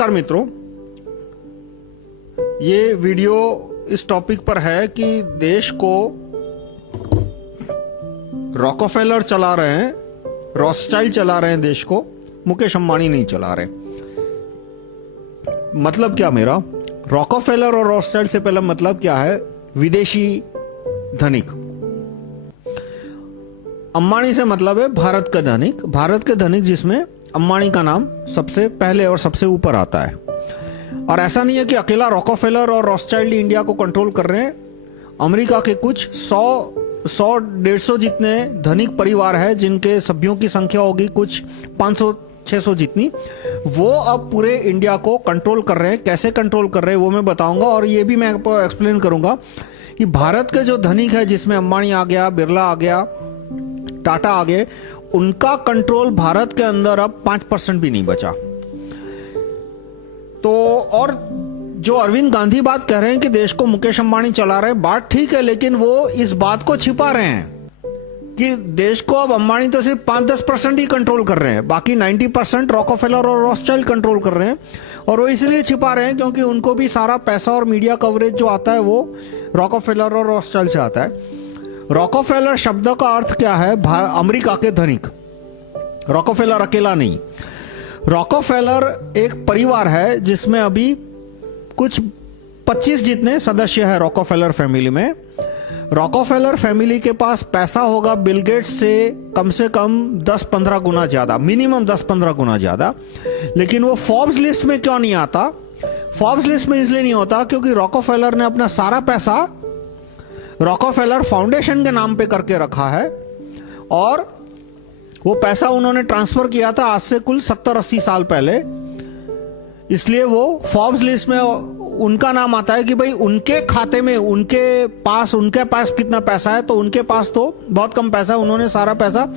नमस्कार मित्रों, ये वीडियो इस टॉपिक पर है कि देश को रॉकफेलर चला रहे हैं, रॉथस्चाइल्ड चला रहे हैं देश को, मुकेश अंबानी नहीं चला रहे। मतलब क्या मेरा, रॉकफेलर और रॉथस्चाइल्ड से पहले मतलब क्या है? विदेशी धनिक। अंबानी से मतलब है भारत का धनिक, भारत के धनिक जिसमें अंबानी का नाम सबसे पहले और सबसे ऊपर आता है। और ऐसा नहीं है कि अकेला रॉकफेलर और रॉथस्चाइल्ड इंडिया को कंट्रोल कर रहे हैं। अमेरिका के कुछ 100-150 जितने धनिक परिवार है जिनके सभ्यों की संख्या होगी कुछ 500-600 जितनी, वो अब पूरे इंडिया को कंट्रोल कर रहे हैं। कैसे कंट्रोल कर रहे हैं वो मैं बताऊंगा, और ये भी मैं आपको एक्सप्लेन करूंगा कि भारत के जो धनिक है जिसमें अंबानी आ गया, बिरला आ गया, टाटा आ गए, उनका कंट्रोल भारत के अंदर अब 5% भी नहीं बचा। तो और जो अरविंद गांधी बात कह रहे हैं कि देश को मुकेश अंबानी चला रहे हैं, बात ठीक है, लेकिन वो इस बात को छिपा रहे हैं कि देश को अब अंबानी तो सिर्फ 5-10% ही कंट्रोल कर रहे हैं, बाकी 90% रॉकफेलर और रॉथस्चाइल्ड कंट्रोल कर रहे हैं। और वो इसलिए छिपा रहे हैं क्योंकि उनको भी सारा पैसा और मीडिया कवरेज जो आता है वो रॉकफेलर और रॉथस्चाइल्ड से आता है। रॉकफेलर शब्द का अर्थ क्या है? अमेरिका के धनिक। रॉकफेलर अकेला नहीं, रॉकफेलर एक परिवार है जिसमें अभी कुछ 25 जितने सदस्य हैं रॉकफेलर फैमिली में। रॉकफेलर फैमिली के पास पैसा होगा बिल गेट्स से कम 10-15 गुना ज्यादा, मिनिमम 10-15 गुना ज्यादा। लेकिन वो फोर्ब्स लिस्ट में क्यों नहीं आता? फोर्ब्स लिस्ट में इसलिए नहीं होता क्योंकि रॉकफेलर ने अपना सारा पैसा रॉकफेलर फाउंडेशन के नाम पे करके रखा है, और वो पैसा उन्होंने ट्रांसफर किया था आज से कुल 70-80 साल पहले। इसलिए वो फोर्ब्स लिस्ट में उनका नाम आता है कि भाई उनके खाते में उनके पास कितना पैसा है, तो उनके पास तो बहुत कम पैसा है, उन्होंने सारा पैसा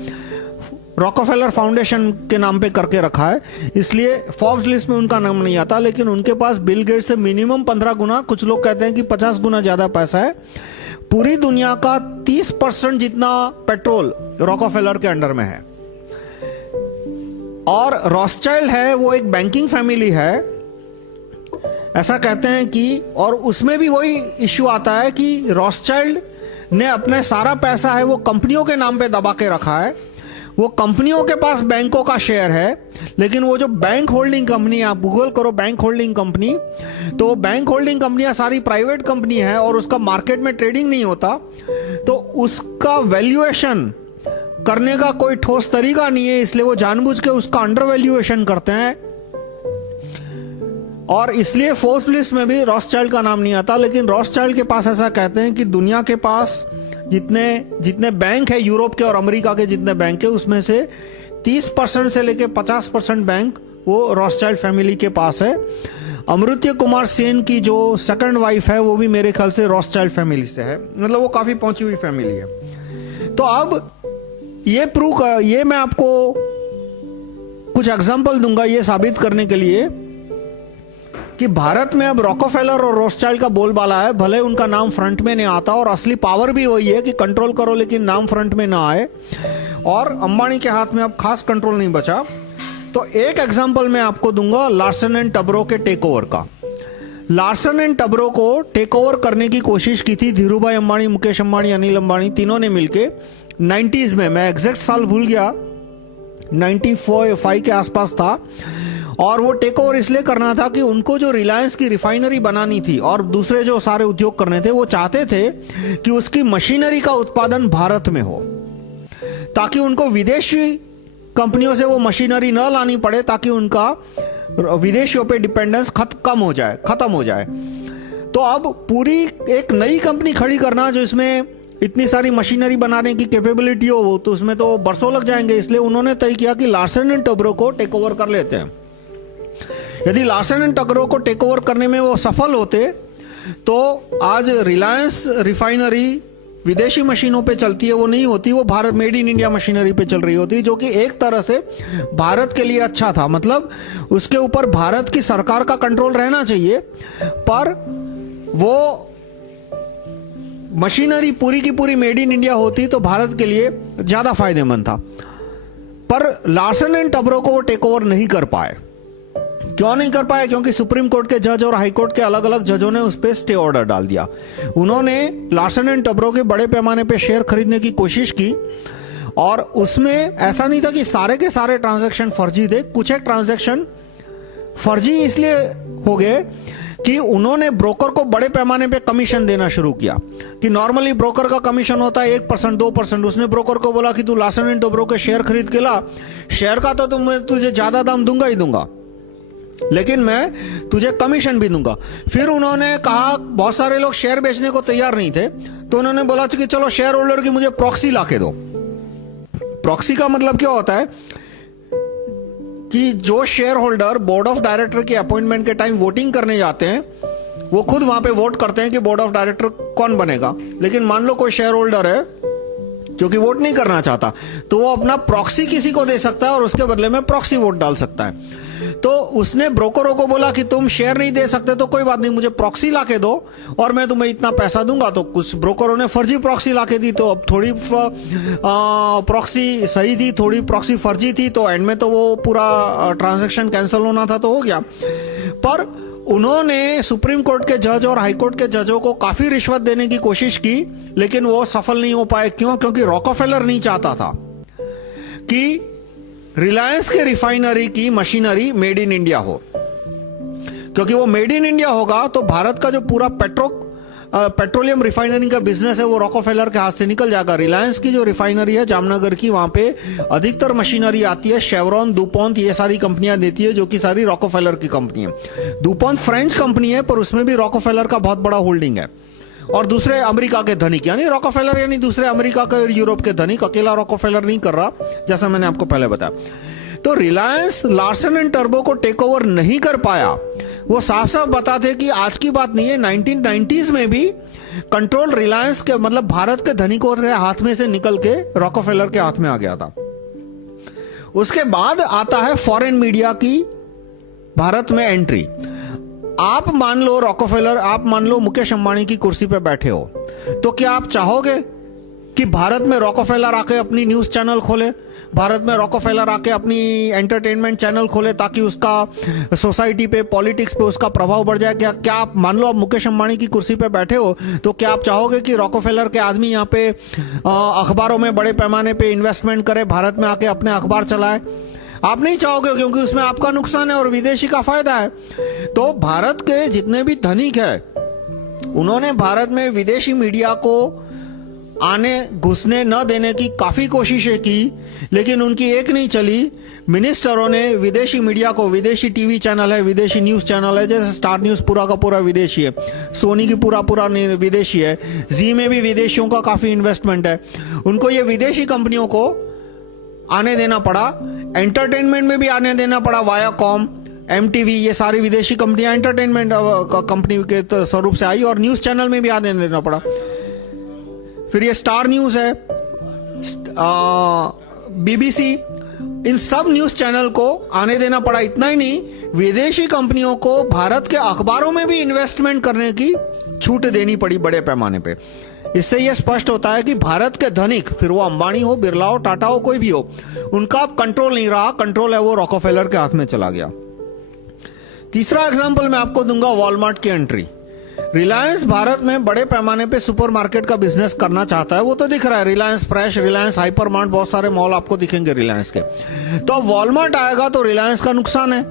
रॉकफेलर फाउंडेशन के नाम पे करके रखा है, इसलिए फोर्ब्स लिस्ट में उनका नाम नहीं आता। लेकिन उनके पास बिल गेट्स से मिनिमम 15 गुना, कुछ लोग कहते हैं कि 50 गुना ज्यादा पैसा है। पूरी दुनिया का 30% जितना पेट्रोल रॉकफेलर के अंडर में है। और रॉथस्चाइल्ड है वो एक बैंकिंग फैमिली है, ऐसा कहते हैं कि, और उसमें भी वही इश्यू आता है कि रॉथस्चाइल्ड ने अपने सारा पैसा है वो कंपनियों के नाम पे दबा के रखा है। वो कंपनियों के पास बैंकों का शेयर है, लेकिन वो जो बैंक होल्डिंग कंपनी, आप गूगल करो बैंक होल्डिंग कंपनी, तो बैंक होल्डिंग कंपनियां सारी प्राइवेट कंपनी है और उसका मार्केट में ट्रेडिंग नहीं होता, तो उसका वैल्यूएशन करने का कोई ठोस तरीका नहीं है, इसलिए वो जानबूझ के उसका अंडर वैल्यूएशन करते हैं। और इसलिए फोर्ब्स लिस्ट में भी रॉथस्चाइल्ड का नाम नहीं आता। लेकिन रॉथस्चाइल्ड के पास ऐसा कहते हैं कि दुनिया के पास जितने बैंक है, यूरोप के और अमेरिका के जितने बैंक है, उसमें से 30% से लेके 50% बैंक वो रॉथस्चाइल्ड फैमिली के पास है। अमृत्य कुमार सेन की जो सेकंड वाइफ है वो भी मेरे ख्याल से रॉथस्चाइल्ड फैमिली से है, मतलब वो काफी पहुंची हुई फैमिली है। तो अब ये मैं आपको कुछ एग्जांपल दूंगा ये साबित करने के लिए कि भारत में अब रॉकफेलर और रॉथस्चाइल्ड का बोलबाला है, भले उनका नाम फ्रंट में नहीं आता, और असली पावर भी वही है कि कंट्रोल करो लेकिन नाम फ्रंट में ना आए। और अंबानी के हाथ में अब खास कंट्रोल नहीं बचा। तो एक एग्जांपल मैं आपको दूंगा लार्सन एंड टब्रो के टेक ओवर का। लार्सन एंड टब्रो को टेक ओवर करने की कोशिश की थी धीरूभाई अंबानी, मुकेश अंबानी, अनिल अंबानी, तीनों ने मिलके 90s में, मैं एग्जैक्ट साल भूल गया, 94-5 के आसपास था। और वो टेक ओवर इसलिए करना था कि उनको जो रिलायंस की रिफाइनरी बनानी थी और दूसरे जो सारे उद्योग करने थे, वो चाहते थे कि उसकी मशीनरी का उत्पादन भारत में हो, ताकि उनको विदेशी कंपनियों से वो मशीनरी न लानी पड़े, ताकि उनका विदेशियों पे डिपेंडेंस खत्म हो जाए। तो अब पूरी एक नई कंपनी खड़ी करना जो इसमें इतनी सारी मशीनरी बनाने की कैपेबिलिटी हो, तो उसमें तो बरसों लग जाएंगे। इसलिए उन्होंने तय किया कि लार्सन एंड टब्रो को टेक ओवर कर लेते हैं। यदि लार्सन एंड टब्रो को टेक ओवर करने में वो सफल होते तो आज रिलायंस रिफाइनरी विदेशी मशीनों पे चलती है वो नहीं होती, वो Bharat made in India machinery पे चल रही होती, जो कि एक तरह से भारत के लिए अच्छा था। मतलब उसके ऊपर भारत की सरकार का कंट्रोल रहना चाहिए, पर वो मशीनरी पूरी की पूरी मेड इन इंडिया होती तो भारत के लिए ज्यादा फायदेमंद था। पर लार्सन एंड टब्रो को वो टेक ओवर नहीं कर पाए। क्यों नहीं कर पाए? क्योंकि सुप्रीम कोर्ट के जज और हाई कोर्ट के अलग अलग जजों ने उस पर स्टे ऑर्डर डाल दिया। उन्होंने लार्सन एंड टब्रो के बड़े पैमाने पे शेयर खरीदने की कोशिश की और उसमें ऐसा नहीं था कि सारे के सारे ट्रांजैक्शन फर्जी थे। कुछ एक ट्रांजैक्शन फर्जी इसलिए हो गए कि उन्होंने ब्रोकर को बड़े पैमाने पे कमीशन देना शुरू किया कि नॉर्मली ब्रोकर का कमीशन होता है 1% 2%। उसने ब्रोकर को बोला कि तू लार्सन एंड टब्रो के शेयर खरीद के ला, शेयर का तो तुझे ज्यादा दाम दूंगा ही दूंगा, लेकिन मैं तुझे कमीशन भी दूंगा। फिर उन्होंने कहा, बहुत सारे लोग शेयर बेचने को तैयार नहीं थे, तो उन्होंने बोला कि चलो शेयर होल्डर की मुझे प्रॉक्सी लाके दो। प्रॉक्सी का मतलब क्या होता है कि जो share holder board of director के अपॉइंटमेंट के टाइम वोटिंग करने जाते हैं, वो खुद वहां पे वोट करते हैं कि बोर्ड ऑफ डायरेक्टर कौन बनेगा। लेकिन मान लो कोई शेयर होल्डर है जो कि वोट नहीं करना चाहता, तो वो अपना प्रॉक्सी किसी को दे सकता है और उसके बदले में प्रॉक्सी वोट डाल सकता है। तो उसने ब्रोकरों को बोला कि तुम शेयर नहीं दे सकते तो कोई बात नहीं, मुझे प्रॉक्सी लाके दो और मैं तुम्हें इतना पैसा दूंगा। तो कुछ ब्रोकरों ने फर्जी प्रॉक्सी लाके दी, तो अब थोड़ी प्रॉक्सी सही थी, थोड़ी प्रॉक्सी फर्जी थी, तो एंड में तो वो पूरा ट्रांजैक्शन कैंसिल होना था तो हो गया। पर उन्होंने सुप्रीम कोर्ट के जज और हाई कोर्ट के जजों को काफी रिश्वत देने की कोशिश की, लेकिन वो सफल नहीं हो पाए। क्यों? क्योंकि रॉकफेलर नहीं चाहता था कि रिलायंस के रिफाइनरी की मशीनरी मेड इन इंडिया हो, क्योंकि वो मेड इन इंडिया होगा तो भारत का जो पूरा पेट्रोलियम रिफाइनरी का बिजनेस है वो रॉकफेलर के हाथ से निकल जाएगा। रिलायंस की जो रिफाइनरी है जामनगर की, वहां पे अधिकतर मशीनरी आती है शेवरॉन, डुपॉन्ट, ये सारी कंपनियां देती है, जो कि सारी रॉकफेलर की कंपनी है। डुपॉन्ट फ्रेंच कंपनी है, पर उसमें भी रॉकफेलर का बहुत बड़ा होल्डिंग है। और दूसरे अमेरिका के धनिक, यानी रॉकफेलर यानी दूसरे अमेरिका के और यूरोप के धनिक, अकेला रॉकफेलर नहीं कर रहा, जैसा मैंने आपको पहले बताया। तो रिलायंस लार्सन एंड टर्बो को टेक ओवर नहीं कर पाया। वो साफ साफ बताते कि आज की बात नहीं है, 1990s में भी कंट्रोल रिलायंस के मतलब भारत के धनिकों के हाथ में से निकल के रॉकफेलर के हाथ में आ गया था। उसके बाद आता है फॉरेन मीडिया की भारत में एंट्री। आप मान लो रॉकफेलर, आप मान लो मुकेश अंबानी की कुर्सी पे बैठे हो, तो क्या आप चाहोगे कि भारत में रॉकफेलर आके अपनी न्यूज चैनल खोले, भारत में रॉकफेलर आके अपनी एंटरटेनमेंट चैनल खोले ताकि उसका सोसाइटी पे, पॉलिटिक्स पे उसका प्रभाव बढ़ जाए? क्या आप मान लो आप मुकेश अंबानी की कुर्सी पे बैठे हो, तो क्या आप चाहोगे कि रॉकफेलर के आदमी यहाँ पे अखबारों में बड़े पैमाने पे इन्वेस्टमेंट करे, भारत में आके अपने अखबार चलाए? आप नहीं चाहोगे, क्योंकि उसमें आपका नुकसान है और विदेशी का फायदा है। तो भारत के जितने भी धनिक है, उन्होंने भारत में विदेशी मीडिया को आने घुसने न देने की काफी कोशिशें की, लेकिन उनकी एक नहीं चली। मिनिस्टरों ने विदेशी मीडिया को, विदेशी टीवी चैनल है, विदेशी न्यूज चैनल है, जैसे स्टार न्यूज पूरा का पूरा विदेशी है, सोनी की पूरा विदेशी है, जी में भी विदेशियों का काफी इन्वेस्टमेंट है, उनको ये विदेशी कंपनियों को आने देना पड़ा। एंटरटेनमेंट में भी आने देना पड़ा, वायाकॉम, एमटीवी, ये सारी विदेशी कंपनियां एंटरटेनमेंट कंपनी के स्वरूप से आई, और न्यूज चैनल में भी आने देना पड़ा। फिर ये स्टार न्यूज है, बीबीसी, इन सब न्यूज चैनल को आने देना पड़ा। इतना ही नहीं, विदेशी कंपनियों को भारत के अखबारों में भी इन्वेस्टमेंट करने की छूट देनी पड़ी बड़े पैमाने पे। इससे यह स्पष्ट होता है कि भारत के धनिक, फिर वो अंबानी हो, बिरला हो, टाटा हो, कोई भी हो, उनका अब कंट्रोल नहीं रहा, कंट्रोल है वो रॉकफेलर के हाथ में चला गया। तीसरा एग्जांपल मैं आपको दूंगा, वॉलमार्ट की एंट्री। रिलायंस भारत में बड़े पैमाने पे सुपरमार्केट का बिजनेस करना चाहता है, वो तो दिख रहा है, रिलायंस फ्रेश, रिलायंस हाइपरमार्ट, बहुत सारे मॉल आपको दिखेंगे रिलायंस के। तो अब वॉलमार्ट आएगा तो रिलायंस का नुकसान है।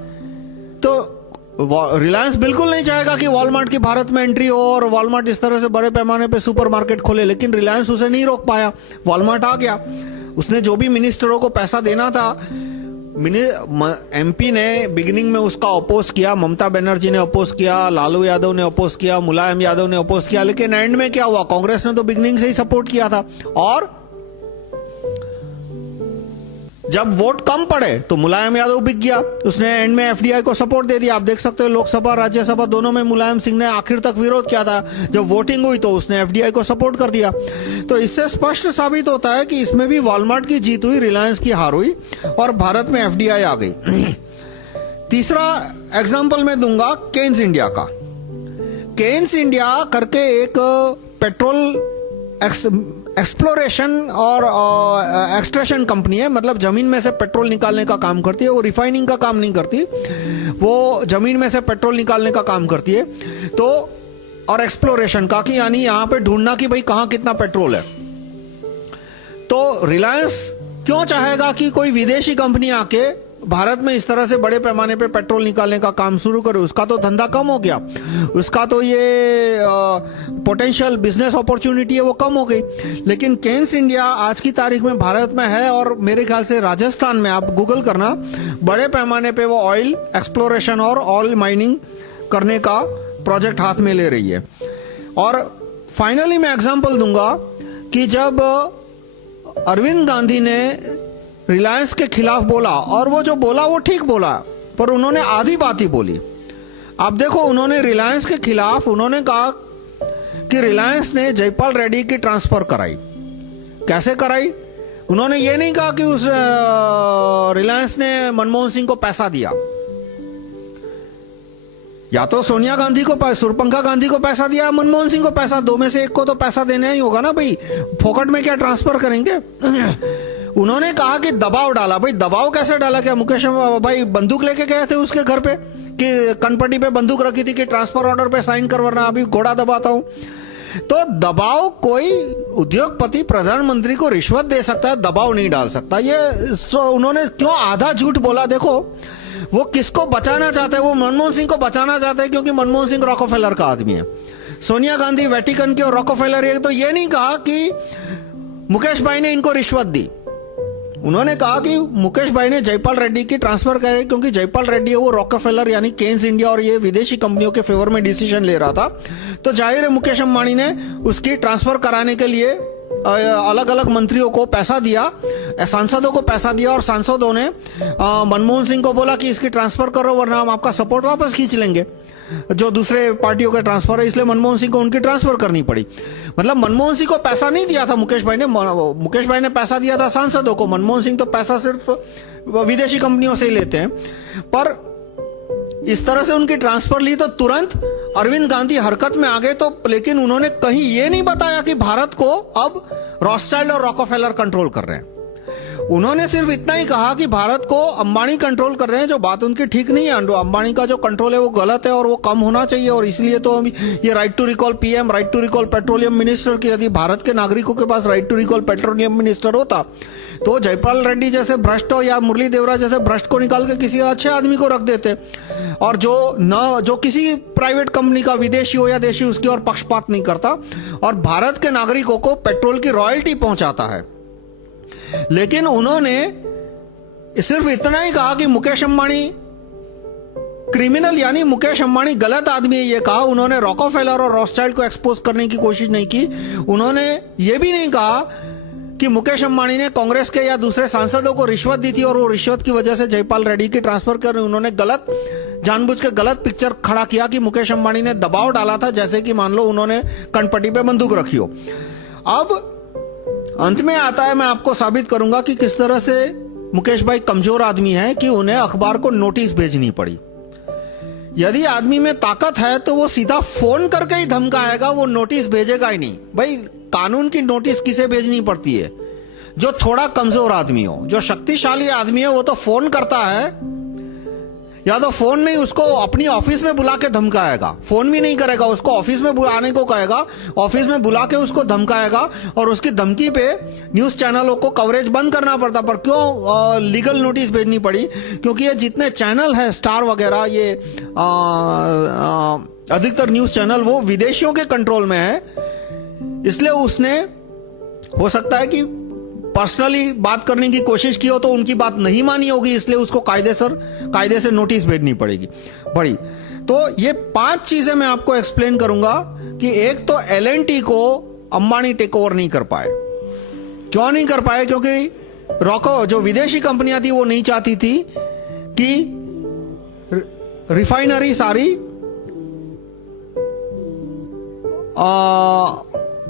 तो रिलायंस बिल्कुल नहीं चाहेगा कि वॉलमार्ट की भारत में एंट्री हो और वॉलमार्ट इस तरह से बड़े पैमाने पे सुपरमार्केट खोले, लेकिन रिलायंस उसे नहीं रोक पाया, वॉलमार्ट आ गया। उसने जो भी मिनिस्टरों को पैसा देना था, एमपी ने बिगिनिंग में उसका अपोज किया, ममता बनर्जी ने अपोज किया, लालू यादव ने अपोज किया, मुलायम यादव ने अपोज किया, लेकिन एंड में क्या हुआ, कांग्रेस ने तो बिगिनिंग से ही सपोर्ट किया था। और जब वोट कम पड़े तो मुलायम यादव बिक गया, उसने एंड में एफडीआई को सपोर्ट दे दिया। आप देख सकते हो लोकसभा राज्यसभा दोनों में मुलायम सिंह ने आखिर तक विरोध किया था, जब वोटिंग हुई तो उसने एफडीआई को सपोर्ट कर दिया। तो इससे स्पष्ट साबित होता है कि इसमें भी वॉलमार्ट की जीत हुई, रिलायंस की हार हुई और भारत में एफडीआई आ गई। तीसरा एग्जांपल मैं दूंगा केन्स इंडिया का। केन्स इंडिया करके एक पेट्रोल एक्सप्लोरेशन और एक्सट्रैक्शन कंपनी है, मतलब जमीन में से पेट्रोल निकालने का काम करती है। वो रिफाइनिंग का काम नहीं करती, वो जमीन में से पेट्रोल निकालने का काम करती है। तो और एक्सप्लोरेशन का कि यानी यहां पे ढूंढना कि भाई कहां कितना पेट्रोल है। तो रिलायंस क्यों चाहेगा कि कोई विदेशी कंपनी आके भारत में इस तरह से बड़े पैमाने पे पेट्रोल निकालने का काम शुरू करे? उसका तो धंधा कम हो गया, उसका तो ये पोटेंशियल बिजनेस अपॉर्चुनिटी है वो कम हो गई। लेकिन केन्स इंडिया आज की तारीख में भारत में है, और मेरे ख्याल से राजस्थान में, आप गूगल करना, बड़े पैमाने पे वो ऑयल एक्सप्लोरेशन और ऑयल माइनिंग करने का प्रोजेक्ट हाथ में ले रही है। और फाइनली मैं एग्जांपल दूंगा कि जब अरविंद गांधी ने रिलायंस के खिलाफ बोला, और वो जो बोला वो ठीक बोला, पर उन्होंने आधी बात ही बोली। आप देखो, उन्होंने रिलायंस के खिलाफ उन्होंने कहा कि रिलायंस ने जयपाल रेड्डी की ट्रांसफर कराई। कैसे कराई? उन्होंने ये नहीं कहा कि उस रिलायंस ने मनमोहन सिंह को पैसा दिया, या तो सोनिया गांधी को, सुरपंखा गांधी को पैसा दिया, मनमोहन सिंह को पैसा, दो में से एक को तो पैसा देना ही होगा ना भाई, फोकट में क्या ट्रांसफर करेंगे। उन्होंने कहा कि दबाव डाला। भाई दबाव कैसे डाला? क्या मुकेश भाई बंदूक लेके गए थे उसके घर पे कि कनपट्टी पे बंदूक रखी थी कि ट्रांसफर ऑर्डर पे साइन करवाना, अभी घोड़ा दबाता हूं? तो दबाव, कोई उद्योगपति प्रधानमंत्री को रिश्वत दे सकता है, दबाव नहीं डाल सकता। ये उन्होंने क्यों आधा झूठ बोला? देखो, वो किसको बचाना चाहते हैं? वो मनमोहन सिंह को बचाना चाहते हैं, क्योंकि मनमोहन सिंह रॉकफेलर का आदमी है। सोनिया गांधी वेटिकन की और रॉकफेलर है। तो ये नहीं कहा कि मुकेश भाई ने इनको रिश्वत दी, उन्होंने कहा कि मुकेश भाई ने जयपाल रेड्डी की ट्रांसफर करे, क्योंकि जयपाल रेड्डी है वो रॉकफेलर यानी केन्स इंडिया और ये विदेशी कंपनियों के फेवर में डिसीजन ले रहा था। तो जाहिर है मुकेश अंबानी ने उसकी ट्रांसफर कराने के लिए अलग अलग मंत्रियों को पैसा दिया, सांसदों को पैसा दिया, और सांसदों ने मनमोहन सिंह को बोला कि इसकी ट्रांसफर करो वरना हम आपका सपोर्ट वापस खींच लेंगे, जो दूसरे पार्टियों का ट्रांसफर है। इसलिए मनमोहन सिंह को उनकी ट्रांसफर करनी पड़ी। मतलब मनमोहन सिंह को पैसा नहीं दिया था मुकेश भाई ने पैसा दिया था सांसदों को। मनमोहन सिंह तो पैसा सिर्फ विदेशी कंपनियों से ही लेते हैं। पर इस तरह से उनकी ट्रांसफर ली तो तुरंत अरविंद गांधी हरकत में आ गए। तो लेकिन उन्होंने कहीं यह नहीं बताया कि भारत को अब रॉथस्चाइल्ड और रॉकफेलर कंट्रोल कर रहे हैं। उन्होंने सिर्फ इतना ही कहा कि भारत को अंबानी कंट्रोल कर रहे हैं, जो बात उनकी ठीक नहीं है। अंबानी का जो कंट्रोल है वो गलत है और वो कम होना चाहिए। और इसलिए तो ये right to recall PM, right to recall petroleum minister की, यदि भारत के नागरिकों के पास right to recall petroleum minister होता तो जयपाल रेड्डी जैसे भ्रष्ट हो या मुरली देवरा जैसे भ्रष्ट को निकाल के किसी अच्छे आदमी को रख देते, और जो किसी प्राइवेट कंपनी का, विदेशी हो या देशी, उसकी और पक्षपात नहीं करता और भारत के नागरिकों को पेट्रोल की रॉयल्टी पहुंचाता है। लेकिन उन्होंने सिर्फ इतना ही कहा कि मुकेश अंबानी क्रिमिनल यानी मुकेश अंबानी गलत आदमी है, ये कहा। उन्होंने रॉकफेलर और रॉथस्चाइल्ड को एक्सपोज करने की कोशिश नहीं की। उन्होंने ये भी नहीं कहा कि मुकेश अंबानी ने कांग्रेस के या दूसरे सांसदों को रिश्वत दी थी और वो रिश्वत की वजह से जयपाल रेड्डी की ट्रांसफर कर। उन्होंने जानबूझ के गलत पिक्चर खड़ा किया कि मुकेश अंबानी ने दबाव डाला था, जैसे कि मान लो उन्होंने कनपट्टी पे बंदूक रखी हो। अब अंत में आता है, मैं आपको साबित करूंगा कि किस तरह से मुकेश भाई कमजोर आदमी है कि उन्हें अखबार को नोटिस भेजनी पड़ी। यदि आदमी में ताकत है तो वो सीधा फोन करके ही धमकाएगा, वो नोटिस भेजेगा ही नहीं। भाई कानून की नोटिस किसे भेजनी पड़ती है? जो थोड़ा कमजोर आदमी हो। जो शक्तिशाली आदमी है वो तो फोन करता है, या तो फोन नहीं, उसको अपनी ऑफिस में बुला के धमकाएगा। फोन भी नहीं करेगा, उसको ऑफिस में बुलाने को कहेगा, ऑफिस में बुला के उसको धमकाएगा, और उसकी धमकी पे न्यूज चैनलों को कवरेज बंद करना पड़ता। पर क्यों लीगल नोटिस भेजनी पड़ी? क्योंकि ये जितने चैनल है, स्टार वगैरह, ये अधिकतर न्यूज चैनल वो विदेशियों के कंट्रोल में है। इसलिए उसने, हो सकता है कि पर्सनली बात करने की कोशिश की हो तो उनकी बात नहीं मानी होगी, इसलिए उसको कायदे से नोटिस भेजनी पड़ेगी बड़ी। तो ये 5 चीजें मैं आपको एक्सप्लेन करूंगा कि एक तो एलएनटी को अंबानी टेक ओवर नहीं कर पाए। क्यों नहीं कर पाए? क्योंकि रॉको जो विदेशी कंपनियां थी वो नहीं चाहती थी कि रिफाइनरी सारी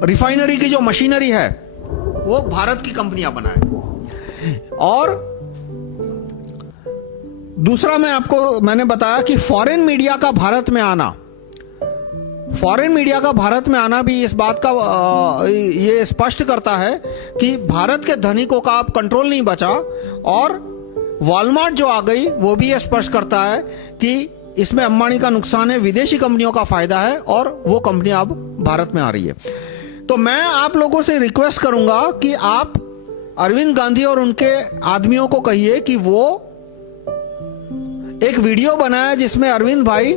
रिफाइनरी की जो मशीनरी है वो भारत की कंपनियां बनाए। और दूसरा मैंने बताया कि फॉरेन मीडिया का भारत में आना, फॉरेन मीडिया का भारत में आना भी इस बात का ये स्पष्ट करता है कि भारत के धनिकों का अब कंट्रोल नहीं बचा, और वॉलमार्ट जो आ गई वो भी ये स्पष्ट करता है कि इसमें अंबानी का नुकसान है, विदेशी कंपनियों का फायदा है, और वो कंपनी अब भारत में आ रही है। तो मैं आप लोगों से रिक्वेस्ट करूंगा कि आप अरविंद गांधी और उनके आदमियों को कहिए कि वो एक वीडियो बनाया जिसमें अरविंद भाई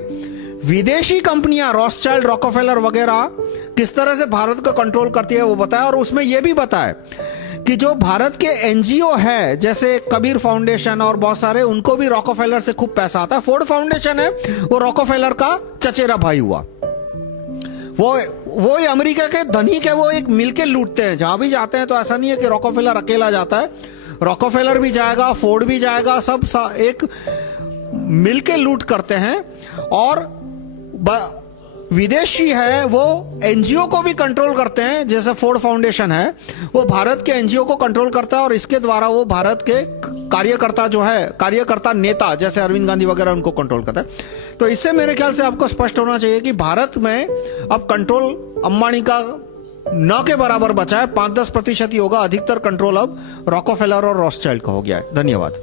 विदेशी कंपनियां रॉथस्चाइल्ड, रॉकफेलर वगैरह किस तरह से भारत को कंट्रोल करती है वो बताया, और उसमें यह भी बताया कि जो भारत के एनजीओ है जैसे कबीर फाउंडेशन और बहुत सारे, उनको भी रॉकफेलर से खूब पैसा आता है। फोर्ड फाउंडेशन है वो रॉकफेलर का चचेरा भाई हुआ, वो अमेरिका के धनिक है, वो एक मिलके लूटते हैं। जहां भी जाते हैं तो ऐसा नहीं है कि रॉकफेलर अकेला जाता है, रॉकफेलर भी जाएगा, फोर्ड भी जाएगा, सब एक मिलके लूट करते हैं। और विदेशी है वो एनजीओ को भी कंट्रोल करते हैं, जैसे फोर्ड फाउंडेशन है वो भारत के एनजीओ को कंट्रोल करता है, और इसके द्वारा वो भारत के कार्यकर्ता जो है, कार्यकर्ता नेता जैसे अरविंद गांधी वगैरह, उनको कंट्रोल करता है। तो इससे मेरे ख्याल से आपको स्पष्ट होना चाहिए कि भारत में अब कंट्रोल अंबानी का न के बराबर बचा है, 5-10% ही होगा, अधिकतर कंट्रोल अब रॉकफेलर और रॉथस्चाइल्ड का हो गया है। धन्यवाद।